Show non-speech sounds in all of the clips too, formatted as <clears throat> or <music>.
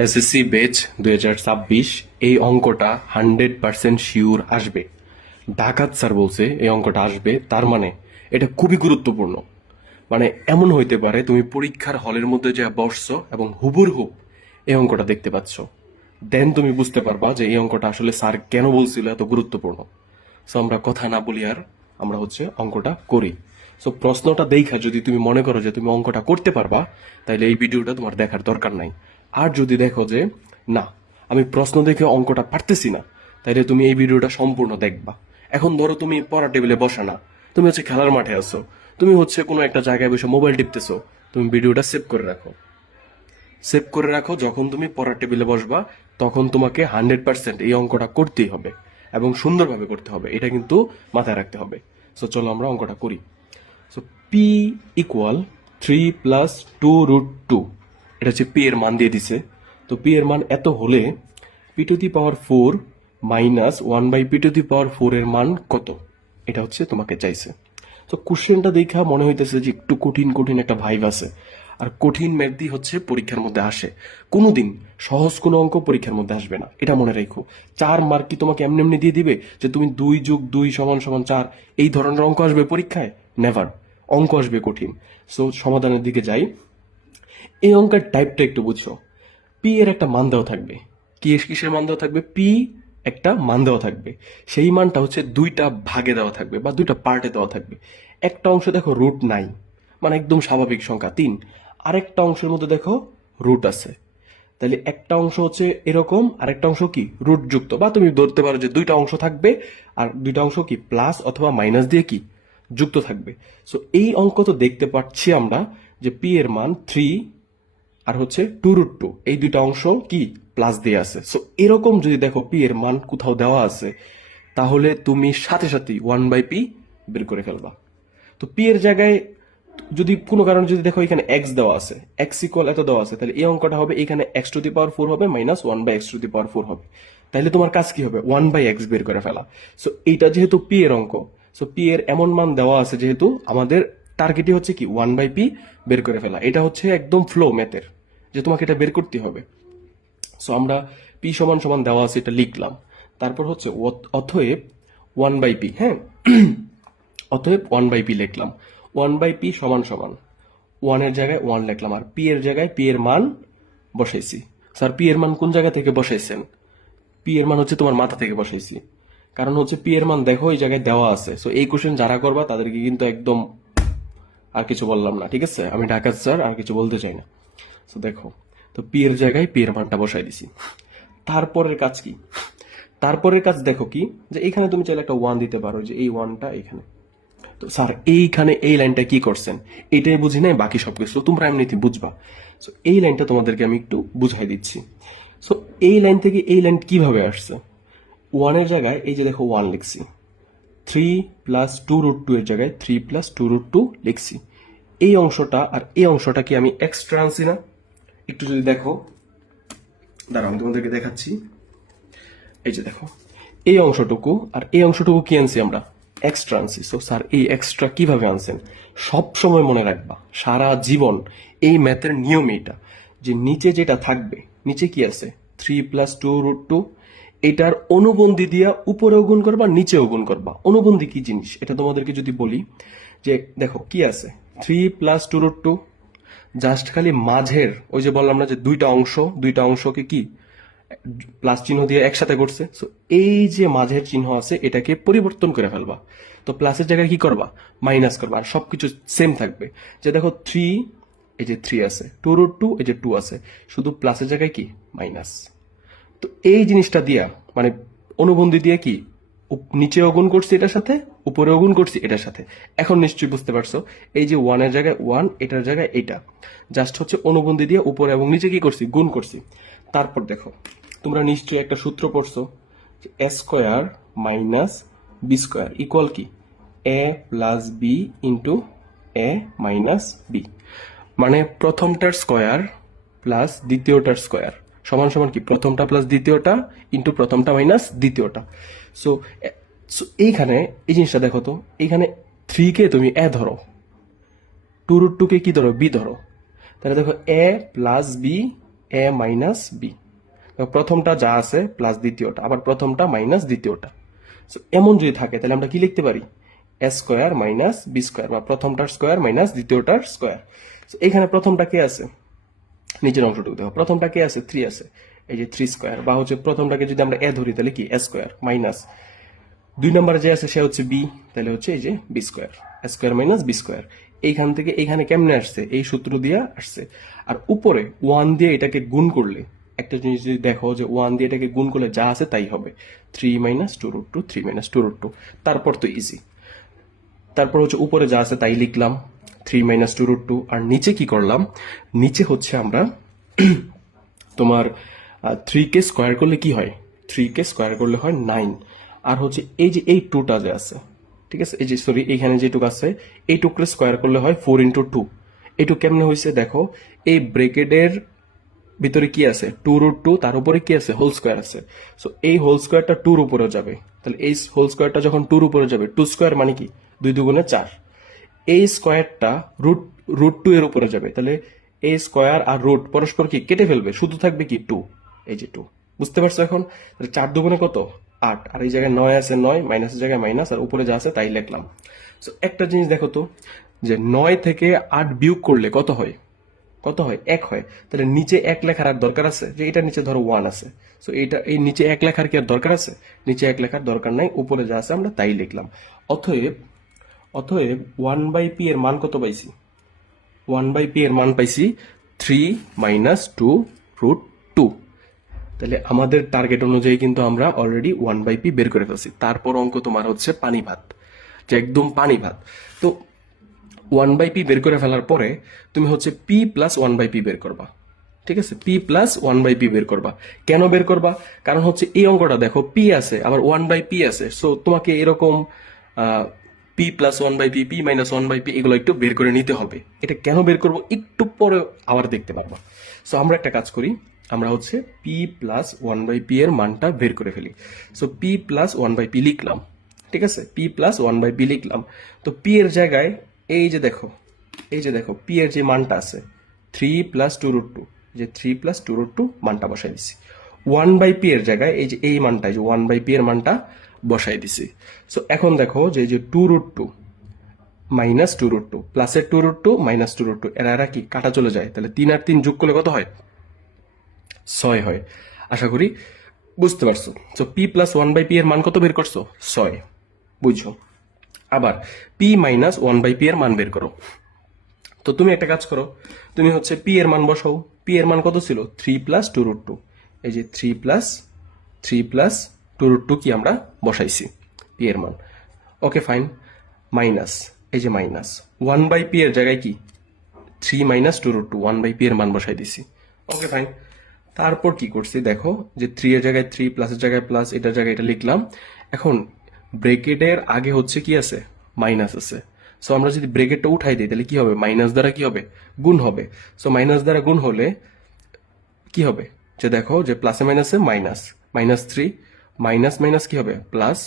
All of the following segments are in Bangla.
এসএসসি বেচ দুই হাজার ছাব্বিশ, এই অঙ্কটা হান্ড্রেড পার্সেন্ট শিওর আসবে। ডাকাত স্যার বলছে এই অঙ্কটা আসবে, তার মানে এটা খুবই গুরুত্বপূর্ণ। মানে এমন হইতে পারে তুমি পরীক্ষার হলের মধ্যে যা বসছো এবং হুবুর হুব এই অঙ্কটা দেখতে পাচ্ছ। দেন তুমি বুঝতে পারবা যে এই অঙ্কটা আসলে স্যার কেন বলছিল এত গুরুত্বপূর্ণ। সো আমরা কথা না বলি আর আমরা হচ্ছে অঙ্কটা করি। সো প্রশ্নটা দেখা যদি তুমি মনে করো যে তুমি অঙ্কটা করতে পারবা, তাহলে এই ভিডিওটা তোমার দেখার দরকার নাই। আর যদি দেখো যে, না, আমি প্রশ্ন দেখে অঙ্কটা পারতেছি না তাহলে তুমি এই ভিডিওটা সম্পূর্ণ দেখবা। এখন ধরো তুমি পড়া টেবিলে বসা না, তুমি হচ্ছে খেলার মাঠে আছো, তুমি হচ্ছে কোনো একটা জায়গায় বসে মোবাইল টিপতেছো, তুমি ভিডিওটা সেভ করে রাখো। সেভ করে রাখো, যখন তুমি পড়ার টেবিলে বসবা, তখন তোমাকে হান্ড্রেড পার্সেন্ট এই অঙ্কটা করতেই হবে এবং সুন্দরভাবে করতে হবে, এটা কিন্তু মাথায় রাখতে হবে। সো চলো আমরা অঙ্কটা করি। So P equal three plus two root two এটা হচ্ছে পি এর মান দিয়ে দিছে। তো পি এর মান এত হলে P to the power four minus one by P to the power four এর মান কত? এটা হচ্ছে তোমাকে চাইছে। তো কোশ্চেনটা দেখা মনে হইতেছে যে একটু কঠিন কঠিন একটা ভাইব আছে। আর কঠিন ম্যাথই হচ্ছে পরীক্ষার মধ্যে আসে। কোনোদিন সহজ কোনো অঙ্ক পরীক্ষার মধ্যে আসবে না। এটা মনে রেখো। চার মার্ক কি তোমাকে এমনি এমনি দিয়ে দিবে? যে তুমি দুই যোগ দুই সমান সমান চার, এই ধরনের অঙ্ক আসবে পরীক্ষায়? নেভার অঙ্ক আসবে কঠিন। সো সমাধানের দিকে যাই। এই অঙ্কের টাইপটা একটু বুঝছ পি এর একটা মান দেওয়া থাকবে কি কিসের মান দেওয়া থাকবে? পি একটা মান দেওয়া থাকবে। সেই মানটা হচ্ছে দুইটা ভাগে দেওয়া থাকবে বা দুইটা পার্টে দেওয়া থাকবে। একটা অংশ দেখো রুট নাই মানে একদম স্বাভাবিক সংখ্যা, তিন। আরেকটা অংশের মধ্যে দেখো রুট আছে। তাহলে একটা অংশ হচ্ছে এরকম, আরেকটা অংশ কি? রুট যুক্ত। বা তুমি ধরতে পারো যে দুইটা অংশ থাকবে আর দুইটা অংশ কি? প্লাস অথবা মাইনাস দিয়ে কি? যুক্ত থাকবে। সো এই অঙ্ক তো দেখতে পাচ্ছি আমরা যে পি এর মান থ্রি আর হচ্ছে টু রুট টু এই দুইটা অংশ কি প্লাস দিয়ে আছে। সো এরকম যদি দেখো পি এর মান কোথাও দেওয়া আছে, তাহলে তুমি সাথে সাথেই ওয়ান বাই পি বের করে ফেলবা। তো পি এর জায়গায় যদি কোনো কারণে যদি দেখো এখানে এক্স দেওয়া আছে এক্স ইকুয়াল এত দেওয়া আছে, তাহলে এই অঙ্কটা হবে এখানে X to the power four হবে minus one by X to the power four হবে। তাহলে তোমার কাজ কি হবে? ওয়ান বাই এক্স বের করে ফেলা। সো এইটা যেহেতু পি এর অঙ্ক সো পি এর এমন মান দেওয়া আছে যেহেতু আমাদের টার্গেটই হচ্ছে কি ওয়ান বাই পি বের করে ফেলা। এটা হচ্ছে একদম ফ্লো ম্যাথের যে তোমাকে এটা বের করতে হবে। সো আমরা পি সমান সমান দেওয়া আছে, এটা লিখলাম। তারপর হচ্ছে অতএব ওয়ান বাই পি হ্যাঁ? <clears throat> অতএব ওয়ান বাই পি লিখলাম। ওয়ান বাই পি সমান সমান। ওয়ানের জায়গায় ওয়ান লিখলাম। আর পি এর জায়গায় পি এর মান বসাইছি। স্যার পি এর মান কোন জায়গা থেকে বসাইছেন? পি এর মান হচ্ছে তোমার মাথা থেকে বসাইছি। কারণ হচ্ছে পি এর মান দেখো, এই জায়গায় দেওয়া আছে। সো এই কোশ্চেন যারা করবা, তাদেরকে কিন্তু একদম আর কিছু বললাম না, ঠিক আছে? আমি ঢাকা স্যার আর কিছু বলতে চাই না। তো দেখো, তো পি এর জায়গায় পি এর মানটা বসাই দিছি। তারপরের কাজ কি? তারপরের কাজ দেখো কি? যে এখানে তুমি চাইলে একটা ওয়ান দিতে পারো, যে এই ওয়ানটা এখানে। তো স্যার এইখানে এই লাইনটা কি করছেন? এটাই বুঝি নাই, বাকি সব কিছু তোমরা এমনিতে বুঝবা। সো এই লাইনটা তোমাদেরকে আমি একটু বুঝাই দিচ্ছি। সো এই লাইন থেকে এই লাইন কীভাবে আসছে? ওয়ানের জায়গায় এই যে দেখো ওয়ান লিখছি। Three plus two root two এর জায়গায় three plus two root two লিখছি। এই অংশটা আর এই অংশটা কি আমি এক্সট্রা আনছি না? একটু যদি দেখো। দাঁড়াও, আমি তোমাদেরকে দেখাচ্ছি। এই যে দেখো, এই অংশটুকু আর এই অংশটুকু কি আনছি আমরা? এক্সট্রা আনছি। সো স্যার এই এক্সট্রা কীভাবে আনছেন? সব সময় মনে রাখবা, সারা জীবন এই ম্যাথের নিয়ম এটা যে নিচে যেটা থাকবে, নিচে কি আছে? Three plus two root two এটার অনুবন্ধী দিয়া উপরেও গুণ করবা, নিচেও গুণ করবা। অনুবন্ধী কি জিনিস? এটা তোমাদেরকে যদি বলি, যে দেখো কি আছে? Three plus two root two just খালি মাঝের, ওই যে বললাম না যে দুইটা অংশ, দুইটা অংশকে কি? প্লাস চিহ্ন দিয়ে একসাথে করছে। সো এই যে মাঝের চিহ্ন আছে, এটাকে পরিবর্তন করে ফেলবা। তো প্লাসের জায়গায় কি করবা? মাইনাস করবা। আর সবকিছু সেম থাকবে। যে দেখো থ্রি এই যে থ্রি আছে। টু রুট টু এই যে টু আছে। শুধু প্লাসের জায়গায় কি? মাইনাস তো এই জিনিসটা দিয়া মানে অনুবন্ধী দিয়ে কি? নিচে গুণ করছি এটার সাথে, উপরে গুণ করছি এটার সাথে। এখন নিশ্চয়ই বুঝতে পারছ, এই যে ওয়ানের জায়গায় ওয়ান এটার জায়গায় এইটা। জাস্ট হচ্ছে অনুবন্ধী দিয়ে উপরে এবং নিচে কি করছি? গুণ করছি। তারপর দেখো, তোমরা নিশ্চয়ই একটা সূত্র পড়ছো A square minus B square equal কি? A plus B into A minus B মানে প্রথমটার স্কোয়ার প্লাস দ্বিতীয়টার স্কোয়ার সমান সমান কি? প্রথমটা প্লাস দ্বিতীয়টা ইন্টু প্রথমটা মাইনাস দ্বিতীয়টা। সো সো এইখানে এই জিনিসটা দেখো তো, এইখানে থ্রি কে তুমি এ ধরো টু রুট টু কে ধরো? বি ধরো। তাহলে দেখো A plus B A minus B প্রথমটা যা আছে প্লাস দ্বিতীয়টা, আবার প্রথমটা মাইনাস দ্বিতীয়টা। সো এমন যদি থাকে, তাহলে আমরা কি লিখতে পারি? A square minus B square বা প্রথমটার স্কোয়ার মাইনাস দ্বিতীয়টার স্কোয়ার এখানে প্রথমটা কে আছে? নিচের অংশটুকু দেখো। প্রথমটা কে আছে? থ্রি আছে। এই যে থ্রি স্কোয়ার বা হচ্ছে প্রথমটাকে যদি আমরা এ ধরি, তাহলে কি? এ স্কোয়ার মাইনাস দুই নম্বরে যে আছে, সে হচ্ছে বি তাহলে হচ্ছে এই যে B square square minus B square এইখান থেকে এইখানে কেমনে আসছে? এই সূত্র দিয়ে আসছে। আর উপরে ওয়ান দিয়ে এটাকে গুণ করলে, একটা জিনিস যদি দেখো যে ওয়ান দিয়ে এটাকে গুণ করলে যা আছে তাই হবে। Three minus two root two three minus two root two তারপর তো ইজি তারপর হচ্ছে উপরে যা আছে তাই লিখলাম। Three minus two root two আর নিচে কি করলাম? নিচে হচ্ছে আমরা <clears throat> তোমার থ্রি কে স্কোয়ার করলে কি হয়? থ্রি কে স্কোয়ার করলে হয় নাইন। আর হচ্ছে এই যে এই টুটা যে আছে, ঠিক আছে? এই যে সরি এইখানে যেটুকু আছে এই টুকরে স্কোয়ার করলে হয় ফোর ইন্টু টু। এইটুকু কেমনে হয়েছে? দেখো, এই ব্রেকেডের ভিতরে কি আছে? টু রুট টু, তার উপরে কি আছে? হোল স্কোয়ার আছে। সো এই হোল স্কোয়ারটা টুর উপরে যাবে। তাহলে এই হোল স্কোয়ারটা যখন টুর উপরে যাবে, টু স্কোয়ার মানে কি? দুই দুগুণে চার। এই স্কোয়ারটা রুট রুট টু এর উপরে যাবে। তাহলে এই স্কোয়ার আর রুট পরস্পর কি কেটে ফেলবে? শুধু থাকবে কি টু এই যে টু বুঝতে পারছ এখন? তাহলে চার দুগুণে কত? আট। আর এই জায়গায় নয় আছে নয় মাইনাসের জায়গায় মাইনাস আর উপরে যা আছে তাই লিখলাম। সো একটা জিনিস দেখো তো, যে নয় থেকে আট বিয়োগ করলে কত হয়? কত হয়? এক হয়। তাহলে নিচে এক লেখার আর দরকার আছে? যে এটা নিচে ধরো ওয়ান আছে। সো এইটা এই নিচে এক লেখার কি আর দরকার আছে? নিচে এক লেখার দরকার নাই, উপরে যা আছে আমরা তাই লিখলাম। অতএব অতএব ওয়ান বাই পি এর মান কত পাইছি? ওয়ান বাই পি এর মান পাইছি three minus two root two তাহলে আমাদের টার্গেট অনুযায়ী কিন্তু আমরা অলরেডি ওয়ান বাই পি বের করে ফেলছি। তারপর অঙ্ক তোমার হচ্ছে পানি ভাত, যে একদম পানি ভাত। তো ওয়ান বাই পি বের করে ফেলার পরে তুমি হচ্ছে P plus one by P বের করবা। ঠিক আছে? P plus one by P বের করবা। কেন বের করবা? কারণ হচ্ছে এই অঙ্কটা দেখো পি আছে, আবার ওয়ান বাই পি আছে। সো তোমাকে এরকম P plus one by P P minus one by P এগুলো একটু বের করে নিতে হবে। এটা কেন বের করব? একটু পরে আবার দেখতে পারব। সো আমরা একটা কাজ করি। আমরা হচ্ছে P plus one by P এর মানটা বের করে ফেলি। So P plus one by P লিখলাম। ঠিক আছে? P plus one by P লিখলাম। তো পি এর জায়গায় এই যে দেখো, এই যে দেখো পি এর যে মানটা আছে three plus two root two যে three plus two root two মানটা বসাই দিছি। ওয়ান বাই পি এর জায়গায় এই যে এই মানটা যে ওয়ান বাই পি এর মানটা বসাই দিছি। সো এখন দেখো যে যে two root two, minus two root two, প্লাসের two root two, minus two root two, এরা এরা কি, কাটা চলে যায়। তাহলে তিন আর তিন যোগ করলে কত হয়? ছয় হয়। আশা করি বুঝতে পারছ। So P plus one by P এর মান কত বের করছ? ছয়। বুঝছ? আবার P minus one by P এর মান বের করো। তো তুমি একটা কাজ করো, তুমি হচ্ছে পি এর মান বসাও। পি এর মান কত ছিল? Three plus two root two এই যে three plus three plus two root two কি আমরা বসাইছি পি এর মান। ওকে ফাইন মাইনাস এই যে মাইনাস ওয়ান বাই পি এর জায়গায় কি? Three minus two root two one by P এর মান বসাই দিছি। ওকে ফাইন তারপর কি করছি দেখো, যে থ্রি এর জায়গায় থ্রি প্লাসের জায়গায় প্লাস এটার জায়গায় এটা লিখলাম। এখন ব্রেকেটের আগে হচ্ছে কি আছে? মাইনাস আছে। সো আমরা যদি ব্রেকেটটা উঠাই দিই, তাহলে কি হবে? মাইনাস দ্বারা কি হবে? গুণ হবে। সো মাইনাস দ্বারা গুণ হলে কি হবে? যে দেখো, যে প্লাসে মাইনাসে minus minus three minus minus কি হবে? প্লাস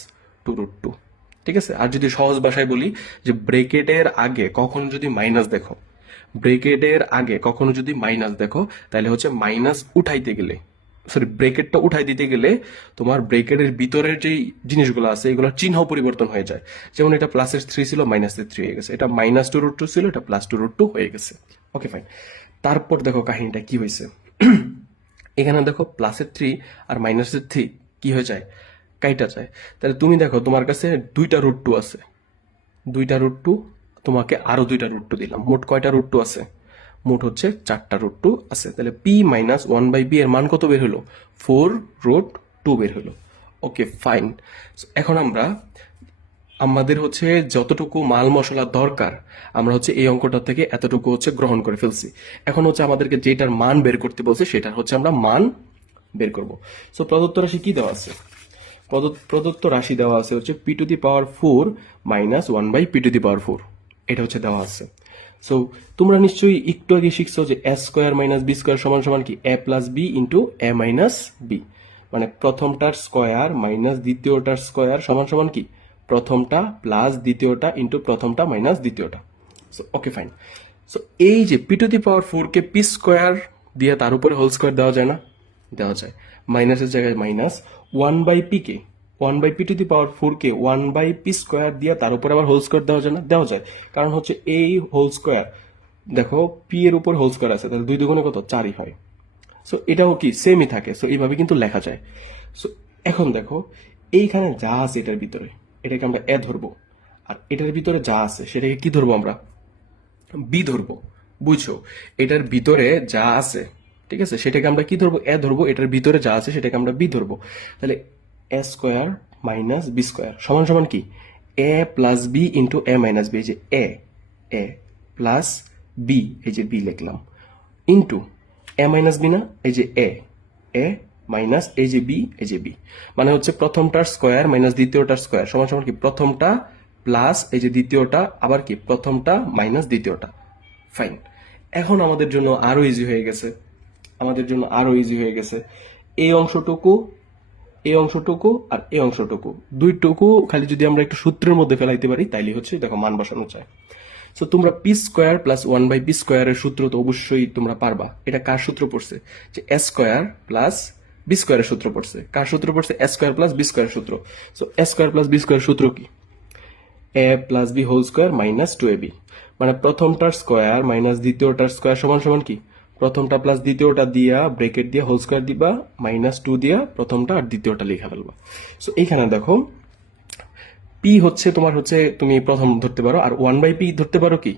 টু রুট টু ঠিক আছে? আর যদি সহজ ভাষায় বলি যে ব্রেকেটের আগে কখনো যদি মাইনাস দেখো ব্রেকেটের আগে কখনো যদি মাইনাস দেখো, তাহলে হচ্ছে মাইনাস উঠাইতে গেলে সরি ব্রেকেটটা উঠাই দিতে গেলে তোমার ব্রেকেটের ভিতরের যেই জিনিসগুলো আছে, এগুলোর চিহ্ন পরিবর্তন হয়ে যায়। যেমন এটা প্লাসের থ্রি ছিল মাইনাসের থ্রি হয়ে গেছে। এটা মাইনাস টু রুট টু ছিল, এটা প্লাস টু রুট টু হয়ে গেছে। ওকে ফাইন তারপর দেখো কাহিনীটা কি হয়েছে। <clears throat> এখানে দেখো প্লাসের থ্রি আর মাইনাসের থ্রি কি হয়ে যায়? কাইটা যায়। তাহলে তুমি দেখো, তোমার কাছে দুইটা রুট টু আছে। দুইটা রুট টু তোমাকে আরও দুইটা রুট টু দিলাম। মোট কয়টা রুট টু আছে? মোট হচ্ছে চারটা রুট টু আছে। তাহলে P minus one by B এর মান কত বের হলো? ফোর রুট টু বের হলো। ওকে ফাইন এখন আমরা, আমাদের হচ্ছে যতটুকু মাল মশলা দরকার, আমরা হচ্ছে এই অঙ্কটা থেকে এতটুকু হচ্ছে গ্রহণ করে ফেলছি। এখন হচ্ছে আমাদেরকে যেটার মান বের করতে বলছে সেটা হচ্ছে আমরা মান বের করব। সো প্রদত্ত রাশি কি দেওয়া আছে? প্রদত্ত- রাশি দেওয়া আছে হচ্ছে P to the power four minus one by P to the power four এটা হচ্ছে দেওয়া আছে। সো তোমরা নিশ্চয়ই একটু আগে শিখছো যে A square minus B square সমান সমান কি? A plus B into A minus B মানে প্রথমটার স্কোয়ার মাইনাস দ্বিতীয়টার স্কোয়ার সমান সমান কি? প্রথমটা প্লাস দ্বিতীয়টা ইন্টু প্রথমটা মাইনাস দ্বিতীয়টা। সো ওকে ফাইন সো এই যে P to the power four K P square দিয়ে তার উপরে হোল স্কোয়ার দেওয়া যায় না? দেওয়া যায়। মাইনাসের জায়গায় minus one by P K one by P to the power four K one by P square দিয়ে তার উপরে আবার হোল স্কোয়ার দেওয়া যায় না, দেওয়া যায়। কারণ হচ্ছে এই হোল স্কোয়ার দেখো পি এর উপর হোল স্কোয়ার আছে, তাহলে দুই দুগুণে কত? চারই হয়। সো এটাও কি সেমই থাকে সো এইভাবে কিন্তু লেখা যায়। সো এখন দেখো, এইখানে যা আছে এটার ভিতরে, এটাকে আমরা এ ধরবো। আর এটার ভিতরে যা আছে, সেটাকে কি ধরবো আমরা? বি ধরবো। বুঝছ? এটার ভিতরে যা আছে ঠিক আছে? সেটাকে আমরা কি ধরবো? এ ধরবো, এটার ভিতরে যা আছে সেটাকে আমরা বি ধরবো। তাহলে A square minus B square সমান সমান কি? A plus B into A minus B, এই যে এ এ প্লাস বি, এই যে বি লিখলাম। ইন্টু এ মাইনাস বি না? এই যে এ এ মাইনাস এই যে বি, এই যে বি। মানে হচ্ছে প্রথমটার স্কোয়ার মাইনাস দ্বিতীয়টার স্কোয়ার। সমান সমান কি? প্রথমটা প্লাস এই যে দ্বিতীয়টা, আবার কি? প্রথমটা মাইনাস দ্বিতীয়টা। ফাইন। এখন আমাদের জন্য আরও ইজি হয়ে গেছে। আমাদের জন্য আরও ইজি হয়ে গেছে। এই অংশটুকু এই অংশটুকু আর এই অংশটুকু। দুইটুকু খালি যদি আমরা একটু সূত্রের মধ্যে ফেলাইতে পারি, তাইলে হচ্ছে দেখো মান বসানো যায়। সো তোমরা P square plus one by P স্কোয়ারের সূত্র তো অবশ্যই তোমরা পারবা। এটা কার সূত্র পড়ছে? যে এস স্কোয়ার প্লাস বি স্কোয়ারের সূত্র পড়ছে। কার সূত্র পড়ছে? এস স্কোয়ার প্লাস বি স্কোয়ারের সূত্র। So S square plus B square সূত্র কি? A plus B whole square minus two A B মানে প্রথমটার স্কোয়ার মাইনাস দ্বিতীয়টার স্কোয়ার সমান সমান কি? প্রথমটা প্লাস দ্বিতীয়টা দিয়া ব্রেকেট দিয়ে হোল স্কোয়ার দিবা মাইনাস টু দিয়া প্রথমটা আর দ্বিতীয়টা লিখে ফেলবা। সো এইখানে দেখো পি হচ্ছে তোমার হচ্ছে তুমি প্রথম ধরতে পারো, আর ওয়ান বাই পি ধরতে পারো কি?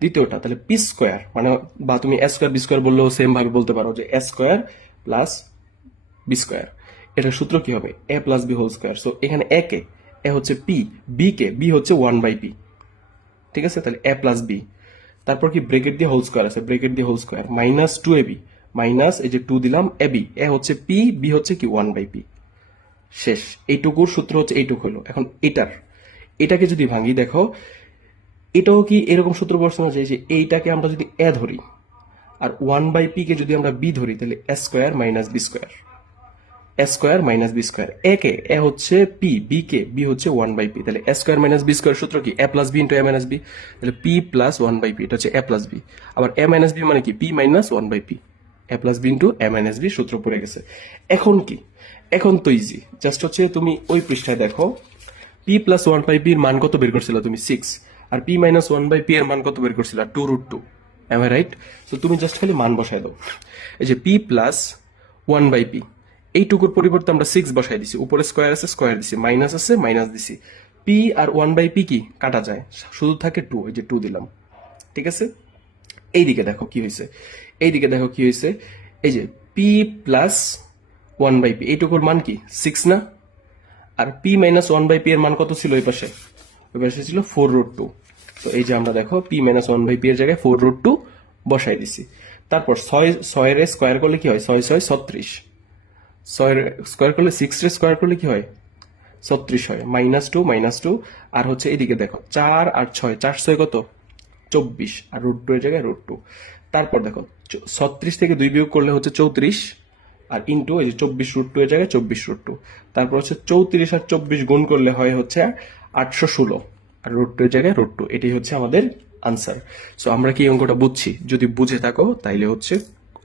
দ্বিতীয়টা, তাহলে পি স্কোয়ার মানে বা তুমি এস স্কোয়ার বি স্কোয়ার বললেও সেম ভাবে বলতে পারো যে S square plus B square এটার সূত্র কি হবে? A plus B whole square so এখানে এ কে এ হচ্ছে পি বি কে বি হচ্ছে ওয়ান বাই পি ঠিক আছে? তাহলে এ প্লাস বি তারপর কি ব্রেকেট দিয়ে হোল স্কোয়ার আছে ব্রেকেট দিয়ে whole square minus two A B minus এই যে টু দিলাম এ বি এ হচ্ছে পি বি হচ্ছে কি ওয়ান বাই পি শেষ, এইটুকুর সূত্র হচ্ছে এইটুকু হলো। এখন এটার, এটাকে যদি ভাঙি, দেখো, এটাও কি এরকম সূত্র প্রশ্ন যায় যে এইটাকে আমরা যদি এ ধরি, আর ওয়ান বাই পি কে যদি আমরা বি ধরি, তাহলে A square minus B square A square minus B square A K? A হচ্ছে পি বি কে? বি হচ্ছে ওয়ান বাই পি তাহলে A square minus B square সূত্র কি? A plus B into A minus B তাহলে P plus one by P এটা হচ্ছে এ প্লাস বি আবার এ মাইনাস বি মানে কি? P minus one by P A plus B into A minus B সূত্র পড়ে গেছে। এখন কি? এখন তো ইজি জাস্ট হচ্ছে তুমি ওই পৃষ্ঠায় দেখো P plus one by P এর মান কত বের করছিল তুমি? Six R P minus one by P এর মান কত বের করছিল? Two root two am I right তো তুমি জাস্ট খালি মান বসায় দাও। এই যে P plus one by P এইটুকুর পরিবর্তে আমরা সিক্স বসাই দিছি। উপরে স্কোয়ার আছে স্কোয়ার দিছি। মাইনাস আছে মাইনাস দিছি। পি আর ওয়ান বাই পি কি? কাটা যায়। শুধু থাকে টু এই যে টু দিলাম। ঠিক আছে? এইদিকে দেখো কি হয়েছে। এইদিকে দেখো কি হয়েছে। এই যে P plus one by P এইটুকুর মান কি? সিক্স না? আর P minus one by P এর মান কত ছিল ওই পাশে? ওই পাশে ছিল ফোর রুট টু তো এই যে আমরা দেখো P minus one by P এর জায়গায় ফোর রুট টু বসাই দিছি। তারপর ছয়, ছয়ের স্কোয়ার করলে কি হয়? ছয় ছয়, ছত্রিশ। ছয়ের স্কোয়ার করলে সিক্স রে স্কোয়ার করলে কি হয়? ছত্রিশ হয়। মাইনাস টু মাইনাস টু আর হচ্ছে এদিকে দেখো, চার আর ছয়, চার ছয় কত? চব্বিশ, আর রুট টু এর জায়গায় রুট টু তারপর দেখো ছত্রিশ থেকে দুই বিয়োগ করলে হচ্ছে চৌত্রিশ, আর ইন্টু এই যে চব্বিশ রুট টু এর জায়গায় চব্বিশ রুট টু তারপর হচ্ছে চৌত্রিশ আর চব্বিশ গুণ করলে হয় হচ্ছে আটশো ষোলো, আর রুট টু এর জায়গায় রুট টু এটাই হচ্ছে আমাদের আনসার সো আমরা কি অঙ্কটা বুঝছি? যদি বুঝে থাকো, তাইলে হচ্ছে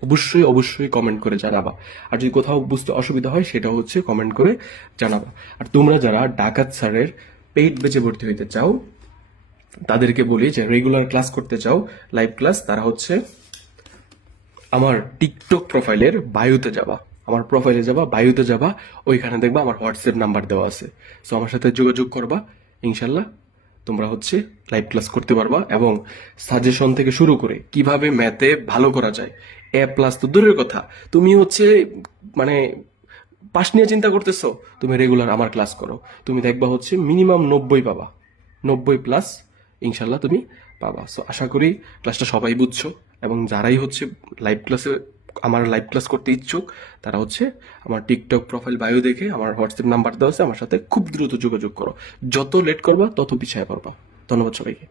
অবশ্যই অবশ্যই কমেন্ট করে জানাবা। আর যদি কোথাও বুঝতে অসুবিধা হয়, সেটা হচ্ছে কমেন্ট করে জানাবা। আর তোমরা যারা ডাকাত স্যারের পেইড বেচে ভর্তি হইতে চাও, তাদেরকে বলি যে রেগুলার ক্লাস করতে চাও লাইভ ক্লাস তারা হচ্ছে আমার টিকটক প্রোফাইলের বায়ুতে যাবা। আমার প্রোফাইলে যাবা, বায়ুতে যাবা, ওইখানে দেখবা আমার হোয়াটসঅ্যাপ নাম্বার দেওয়া আছে। সো আমার সাথে যোগাযোগ করবা ইনশাল্লাহ তোমরা হচ্ছে লাইভ ক্লাস করতে পারবা এবং সাজেশন থেকে শুরু করে কীভাবে ম্যাথে ভালো করা যায় এ প্লাস তো দূরের কথা। তুমি হচ্ছে মানে পাশ নিয়ে চিন্তা করতেছো, তুমি রেগুলার আমার ক্লাস করো। তুমি দেখবা হচ্ছে মিনিমাম নব্বই পাবা। নব্বই প্লাস ইনশাল্লাহ তুমি পাবা। সো আশা করি ক্লাসটা সবাই বুঝছ, এবং যারাই হচ্ছে লাইভ ক্লাসে আমার লাইভ ক্লাস করতে ইচ্ছুক, তারা হচ্ছে আমার টিকটক প্রোফাইল বায়ো দেখে আমার হোয়াটসঅ্যাপ নাম্বার দেওয়া আছে, আমার সাথে খুব দ্রুত যোগাযোগ করো। যত লেট করবা, তত পিছিয়ে পড়বা। ধন্যবাদ সবাইকে।